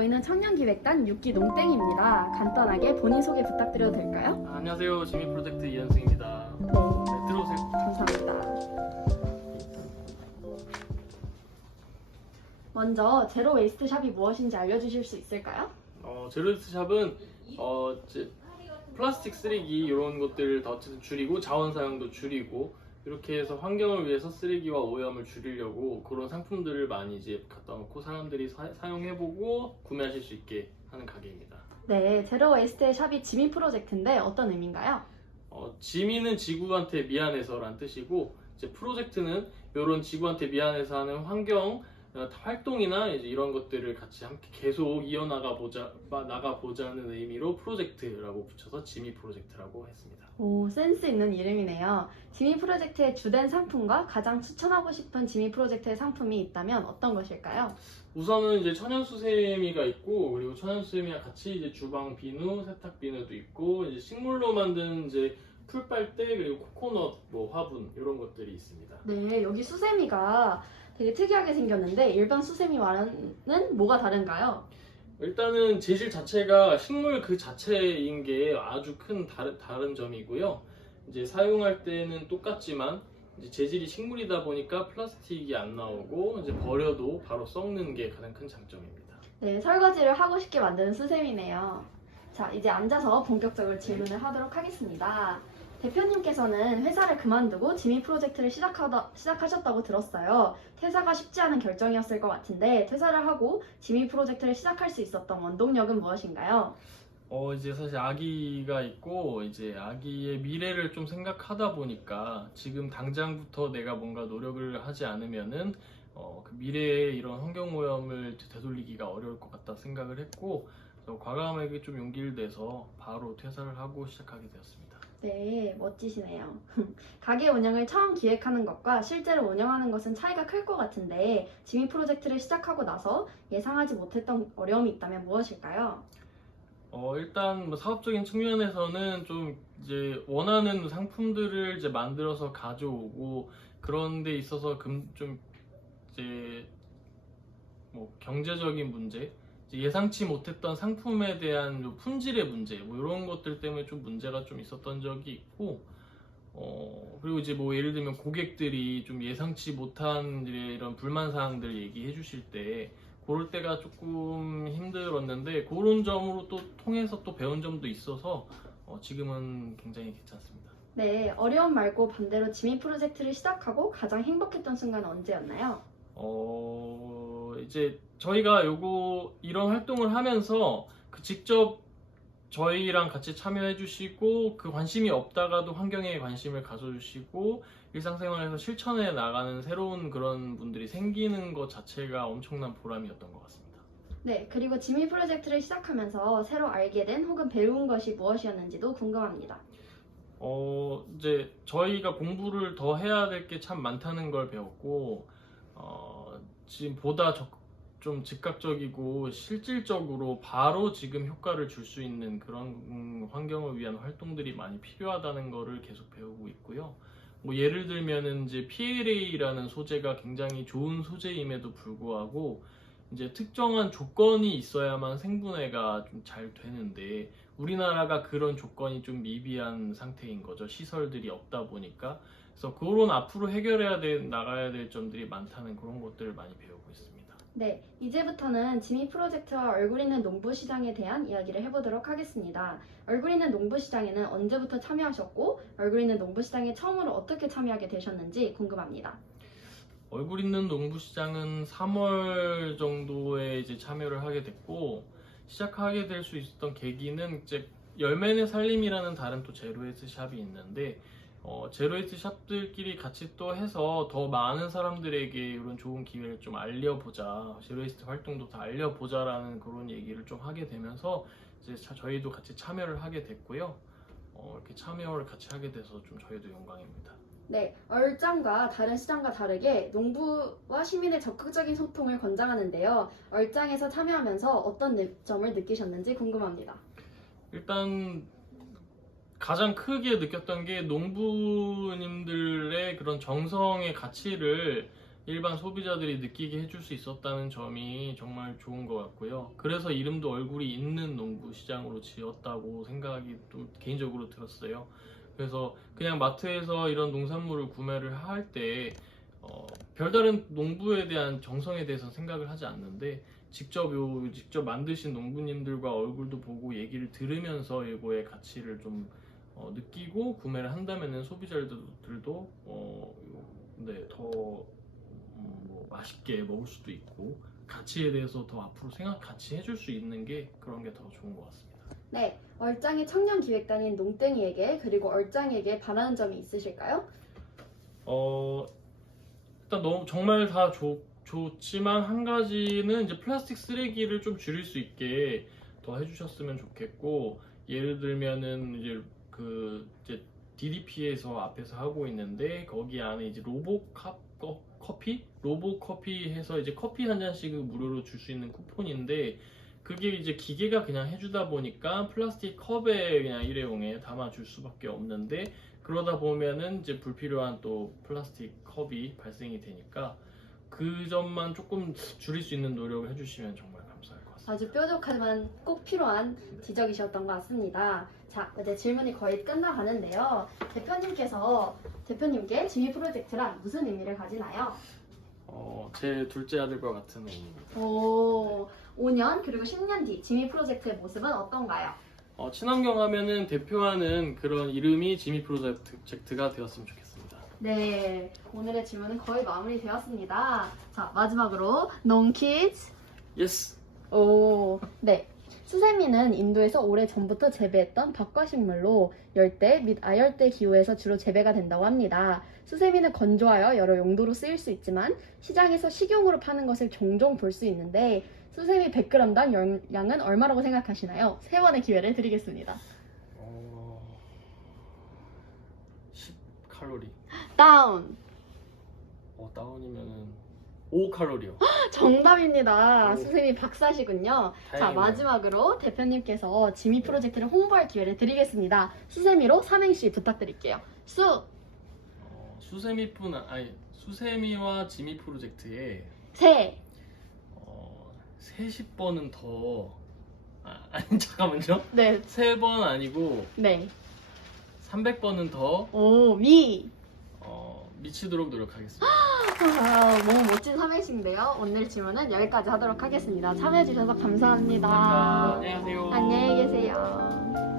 저희는 청년기획단 6기 농땡입니다. 간단하게 본인 소개 부탁드려도 될까요? 안녕하세요. 지미 프로젝트 이현승입니다. 네, 들어오세요. 감사합니다. 먼저 제로 웨이스트 샵이 무엇인지 알려주실 수 있을까요? 제로웨이스트 샵은 이제 플라스틱 쓰레기 이런 것들을 다 어쨌든 줄이고 자원 사용도 줄이고 이렇게 해서 환경을 위해서 쓰레기와 오염을 줄이려고 그런 상품들을 많이 이제 갖다 놓고 사람들이 사용해보고 구매하실 수 있게 하는 가게입니다. 네, 제로 웨이스트의 샵이 지미 프로젝트인데 어떤 의미인가요? 지미는 지구한테 미안해서란 뜻이고 이제 프로젝트는 이런 지구한테 미안해서 하는 환경 활동이나 이제 이런 것들을 같이 함께 계속 나가보자는 의미로 프로젝트라고 붙여서 지미 프로젝트라고 했습니다. 오, 센스 있는 이름이네요. 지미 프로젝트의 주된 상품과 가장 추천하고 싶은 지미 프로젝트의 상품이 있다면 어떤 것일까요? 우선은 이제 천연수세미가 있고 그리고 천연수세미와 같이 이제 주방 비누, 세탁 비누도 있고 이제 식물로 만든 이제 풀빨대 그리고 코코넛 화분 이런 것들이 있습니다. 네, 여기 수세미가 되게 특이하게 생겼는데 일반 수세미와는 뭐가 다른가요? 일단은 재질 자체가 식물 그 자체인 게 아주 큰 다른 점이고요. 이제 사용할 때는 똑같지만 이제 재질이 식물이다 보니까 플라스틱이 안 나오고 이제 버려도 바로 썩는 게 가장 큰 장점입니다. 네, 설거지를 하고 싶게 만드는 수세미네요. 자, 이제 앉아서 본격적으로 질문을 하도록 하겠습니다. 대표님께서는 회사를 그만두고 지미 프로젝트를 시작하셨다고 들었어요. 퇴사가 쉽지 않은 결정이었을 것 같은데 퇴사를 하고 지미 프로젝트를 시작할 수 있었던 원동력은 무엇인가요? 이제 사실 아기가 있고 이제 아기의 미래를 좀 생각하다 보니까 지금 당장부터 내가 뭔가 노력을 하지 않으면은 그 미래의 이런 환경 오염을 되돌리기가 어려울 것 같다 생각을 했고 그래서 과감하게 좀 용기를 내서 바로 퇴사를 하고 시작하게 되었습니다. 네, 멋지시네요. 가게 운영을 처음 기획하는 것과 실제로 운영하는 것은 차이가 클 것 같은데 지미 프로젝트를 시작하고 나서 예상하지 못했던 어려움이 있다면 무엇일까요? 일단 뭐 사업적인 측면에서는 좀 이제 원하는 상품들을 이제 만들어서 가져오고 그런 데 있어서 좀 이제 뭐 경제적인 문제, 이제 예상치 못했던 상품에 대한 요 품질의 문제, 뭐 이런 것들 때문에 좀 문제가 좀 있었던 적이 있고, 그리고 이제 뭐 예를 들면 고객들이 좀 예상치 못한 이런 불만 사항들 얘기해 주실 때, 그럴 때가 조금 힘들었는데, 그런 점으로 또 통해서 또 배운 점도 있어서, 지금은 굉장히 괜찮습니다. 네, 어려움 말고 반대로 지미 프로젝트를 시작하고 가장 행복했던 순간은 언제였나요? 이제 저희가 이런 활동을 하면서 직접 저희랑 같이 참여해 주시고 그 관심이 없다가도 환경에 관심을 가져주시고 일상생활에서 실천해 나가는 새로운 그런 분들이 생기는 것 자체가 엄청난 보람이었던 것 같습니다. 네, 그리고 지미 프로젝트를 시작하면서 새로 알게 된 혹은 배운 것이 무엇이었는지도 궁금합니다. 이제 저희가 공부를 더 해야 될 게 참 많다는 걸 배웠고, 지금 보다 좀 즉각적이고 실질적으로 바로 지금 효과를 줄 수 있는 그런 환경을 위한 활동들이 많이 필요하다는 거를 계속 배우고 있고요. 뭐 예를 들면은 이제 PLA라는 소재가 굉장히 좋은 소재임에도 불구하고 이제 특정한 조건이 있어야만 생분해가 좀 잘 되는데 우리나라가 그런 조건이 좀 미비한 상태인 거죠. 시설들이 없다 보니까. 그래서 그런 앞으로 나가야 될 점들이 많다는 그런 것들을 많이 배우고 있습니다. 네, 이제부터는 지미 프로젝트와 얼굴 있는 농부 시장에 대한 이야기를 해보도록 하겠습니다. 얼굴 있는 농부 시장에는 언제부터 참여하셨고 얼굴 있는 농부 시장에 처음으로 어떻게 참여하게 되셨는지 궁금합니다. 얼굴 있는 농부시장은 3월 정도에 이제 참여를 하게 됐고 시작하게 될 수 있었던 계기는 이제 열매내 살림이라는 다른 또 제로웨이스트 샵이 있는데 제로웨이스트 샵들끼리 같이 또 해서 더 많은 사람들에게 이런 좋은 기회를 좀 알려보자, 제로웨이스트 활동도 다 알려보자라는 그런 얘기를 좀 하게 되면서 이제 저희도 같이 참여를 하게 됐고요. 이렇게 참여를 같이 하게 돼서 좀 저희도 영광입니다. 네, 얼짱과 다른 시장과 다르게 농부와 시민의 적극적인 소통을 권장하는데요. 얼짱에서 참여하면서 어떤 점을 느끼셨는지 궁금합니다. 일단 가장 크게 느꼈던 게 농부님들의 그런 정성의 가치를 일반 소비자들이 느끼게 해줄 수 있었다는 점이 정말 좋은 것 같고요. 그래서 이름도 얼굴이 있는 농구 시장으로 지었다고 생각이 또 개인적으로 들었어요. 그래서 그냥 마트에서 이런 농산물을 구매를 할 때 별다른 농부에 대한 정성에 대해서 생각을 하지 않는데 직접 만드신 농부님들과 얼굴도 보고 얘기를 들으면서 이거의 가치를 좀 느끼고 구매를 한다면은 소비자들도 네, 더 뭐 맛있게 먹을 수도 있고 가치에 대해서 더 앞으로 같이 해줄 수 있는 게 그런 게 더 좋은 것 같습니다. 네, 얼짱의 청년기획단인 농땡이에게 그리고 얼짱에게 바라는 점이 있으실까요? 일단 너무 정말 다 좋지만 한 가지는 이제 플라스틱 쓰레기를 좀 줄일 수 있게 더 해주셨으면 좋겠고, 예를 들면은 이제 이제 DDP에서 앞에서 하고 있는데 거기 안에 이제 로보커피 해서 이제 커피 한 잔씩 무료로 줄 수 있는 쿠폰인데, 그게 이제 기계가 그냥 해주다 보니까 플라스틱 컵에 그냥 일회용에 담아줄 수밖에 없는데, 그러다 보면은 이제 불필요한 또 플라스틱 컵이 발생이 되니까 그 점만 조금 줄일 수 있는 노력을 해주시면 정말 감사할 것 같습니다. 아주 뾰족하지만 꼭 필요한 지적이셨던 것 같습니다. 자, 이제 질문이 거의 끝나가는데요. 대표님께 지미 프로젝트란 무슨 의미를 가지나요? 제 둘째 아들과 같은 의미입니다. 오, 5년 그리고 10년 뒤 지미 프로젝트의 모습은 어떤가요? 친환경 하면은 대표하는 그런 이름이 지미 프로젝트가 되었으면 좋겠습니다. 네, 오늘의 질문은 거의 마무리되었습니다. 자, 마지막으로 농키즈. 예스. 오, 네. 수세미는 인도에서 오래전부터 재배했던 박과식물로 열대 및 아열대 기후에서 주로 재배가 된다고 합니다. 수세미는 건조하여 여러 용도로 쓰일 수 있지만 시장에서 식용으로 파는 것을 종종 볼 수 있는데, 수세미 100g당 양은 얼마라고 생각하시나요? 3번의 기회를 드리겠습니다. 10칼로리. 다운! 다운이면은 5칼로리요. 정답입니다. 오. 수세미 박사시군요. 자, 다행이네요. 마지막으로 대표님께서 지미 프로젝트를 홍보할 기회를 드리겠습니다. 수세미로 삼행시 부탁드릴게요. 수세미와 지미 프로젝트에 세, 30번은 더 아니 잠깐만요. 네, 3번 아니고 네. 300번은 더 오, 미. 미치도록 노력하겠습니다. 너무 멋진 삼행시인데요. 오늘 질문은 여기까지 하도록 하겠습니다. 참여해주셔서 감사합니다. 감사합니다. 안녕히 가세요. 안녕히 계세요.